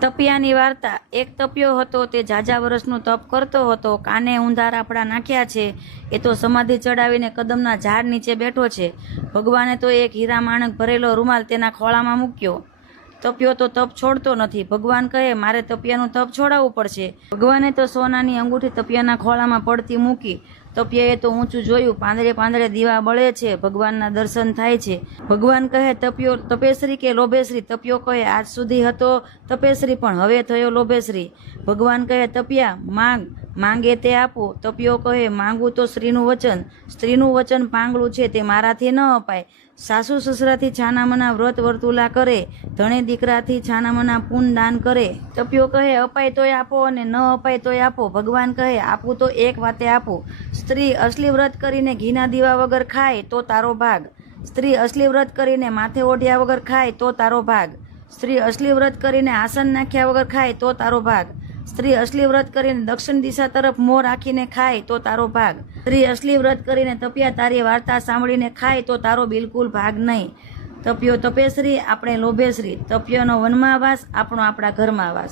તપિયાની વાર્તા। એક તપિયો હતો, તે ઝાઝા વર્ષનું તપ કરતો હતો। કાને ઊંધા રાફડા નાખ્યા છે, એ તો સમાધિ ચડાવીને કદમના ઝાડ નીચે બેઠો છે। ભગવાને તો એક હીરા માણક ભરેલો રૂમાલ તેના ખોળામાં મૂક્યો। તપિયો તો તપ છોડતો નથી। ભગવાન કહે, મારે તપિયાનું તપ છોડાવવું પડશે। ભગવાને તો સોનાની અંગૂઠી તપિયાના ખોળામાં પડતી મૂકી। તપિયાએ તો ઊંચું જોયું, પાંદડે પાંદડે દીવા બળે છે, ભગવાનના દર્શન થાય છે। ભગવાન કહે, તપિયો તપેશ્રી કે લોભેશ્રી? તપિયો કહે, આજ સુધી હતો તપેશ્રી, પણ હવે થયો લોભેશ્રી। ભગવાન કહે, તપિયા માંગ, માંગે તે આપું। તપિયો કહે, માંગું તો સ્ત્રીનું વચન, સ્ત્રીનું વચન પાંગળું છે, તે મારાથી ન અપાય। સાસુ સસરાથી છાનામના વ્રત વર્તુલા કરે, ધણે દીકરાથી છાનામના પૂન દાન કરે। તપિયો કહે, અપાય તોય આપો અને ન અપાય તોય આપો। ભગવાન કહે, આપું તો એક વાતે આપું। સ્ત્રી અસલી વ્રત કરીને ઘીના દીવા વગર ખાય તો તારો ભાગ। સ્ત્રી અસલી વ્રત કરીને માથે ઓઢ્યા વગર ખાય તો તારો ભાગ। સ્ત્રી અસલી વ્રત કરીને આસન નાખ્યા વગર ખાય તો તારો ભાગ। સ્ત્રી અસલી વ્રત કરીને દક્ષિણ દિશા તરફ મોં રાખીને ખાય તો તારો ભાગ। સ્ત્રી અસલી વ્રત કરીને તપિયા તારી વાર્તા સાંભળીને ખાય તો તારો બિલકુલ ભાગ નહીં। તપિયો તપેશ્રી, આપણે લોભેશ્રી। તપિયાનો વનમાં વાસ, આપણો આપણા ઘરમાં વાસ।